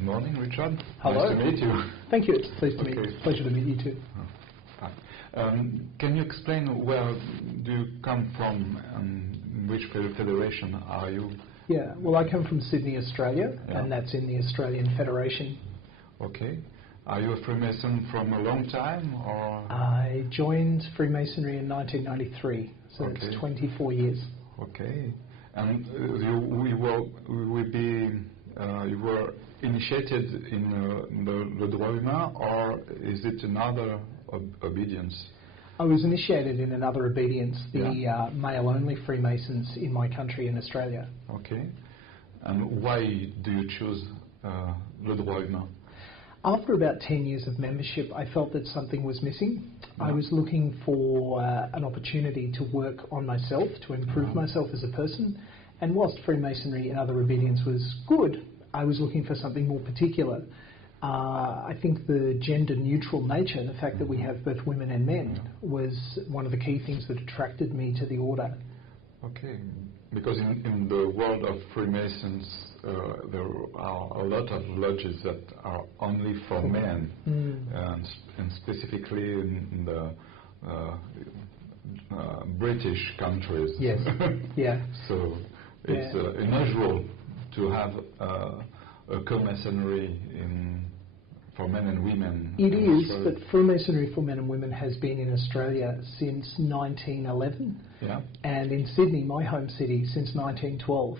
Good morning, Richard. Hello. Nice to meet you. Thank you. It's a pleasure to meet you too. Oh, hi. Can you explain where do you come from and which federation are you? Yeah, well, I come from Sydney, Australia, Yeah. and that's in the Australian Federation. Okay. Are you a Freemason from a long time, or? I joined Freemasonry in 1993, so Okay. it's 24 years. Okay. And you were initiated in the droit humain, or is it another obedience? I was initiated in another obedience, the Yeah. male-only Freemasons in my country in Australia. Okay. And why do you choose le droit humain? After about 10 years of membership, I felt that something was missing. Yeah. I was looking for an opportunity to work on myself, to improve myself as a person. And whilst Freemasonry and other obedience was good, I was looking for something more particular. I think the gender-neutral nature, the fact that we have both women and men, was one of the key things that attracted me to the order. Okay, because in the world of Freemasons, there are a lot of lodges that are only for men, and specifically in the British countries. Yes, yeah. So it's unusual to have a co-masonry for men and women. It is, but Freemasonry for men and women has been in Australia since 1911, Yeah. and in Sydney, my home city, since 1912.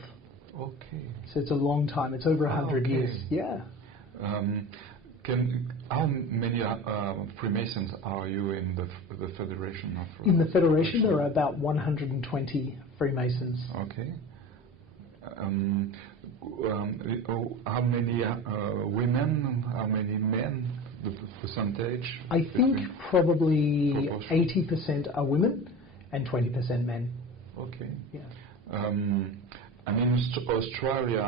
Okay. So it's a long time. It's over 100 Okay. years. Yeah. How many Freemasons are you in the Federation of? In the Federation, there are about 120 Freemasons. Okay. How many women? How many men? The percentage? I think probably proportion? 80% are women and 20% men. Okay. Yeah. And in Australia,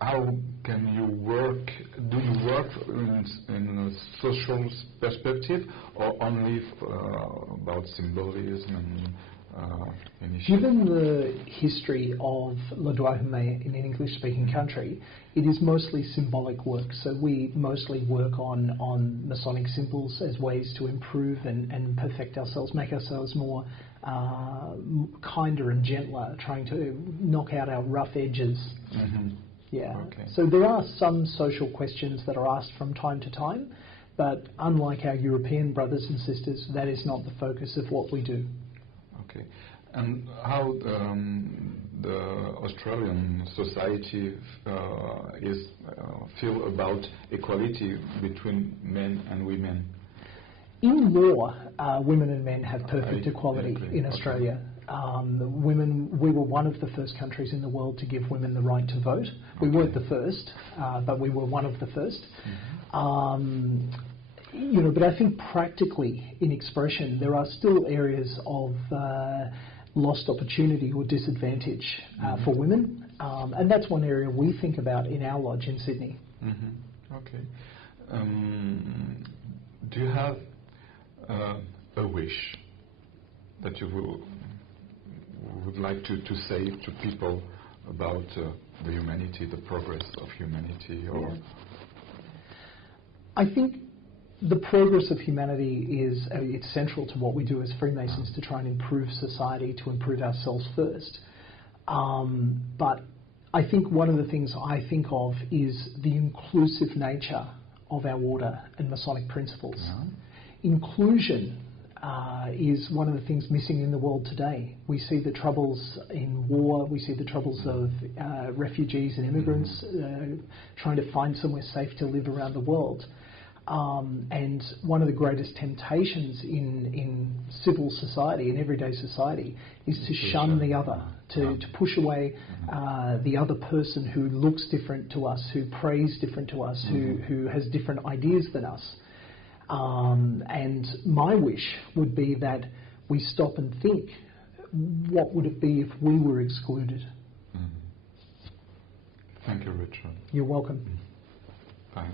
how can you work? Do you work in a social perspective, or only about symbolism and initiative? Given the history of le droit humain in an English-speaking country, it is mostly symbolic work. So we mostly work on Masonic symbols as ways to improve and perfect ourselves, make ourselves more kinder and gentler, trying to knock out our rough edges. Mm-hmm. Yeah. Okay. So there are some social questions that are asked from time to time, but unlike our European brothers and sisters, that is not the focus of what we do. Okay. And how the Australian society feel about equality between men and women? In law, women and men have perfect equality in Okay. Australia. We were one of the first countries in the world to give women the right to vote. We weren't the first, but we were one of the first. Mm-hmm. But I think practically in expression, there are still areas of lost opportunity or disadvantage for women, and that's one area we think about in our lodge in Sydney. Mm-hmm. Okay. Do you have a wish that you would like to say to people about the humanity, the progress of humanity, or? I think the progress of humanity is it's central to what we do as Freemasons, to try and improve society, to improve ourselves first. But I think one of the things I think of is the inclusive nature of our order and Masonic principles. Yeah. Inclusion is one of the things missing in the world today. We see the troubles in war, we see the troubles of refugees and immigrants trying to find somewhere safe to live around the world. And one of the greatest temptations in civil society, in everyday society, is to shun the other, to push away the other person who looks different to us, who prays different to us, who has different ideas than us. And my wish would be that we stop and think, what would it be if we were excluded? Thank you, Richard. You're welcome. Bye.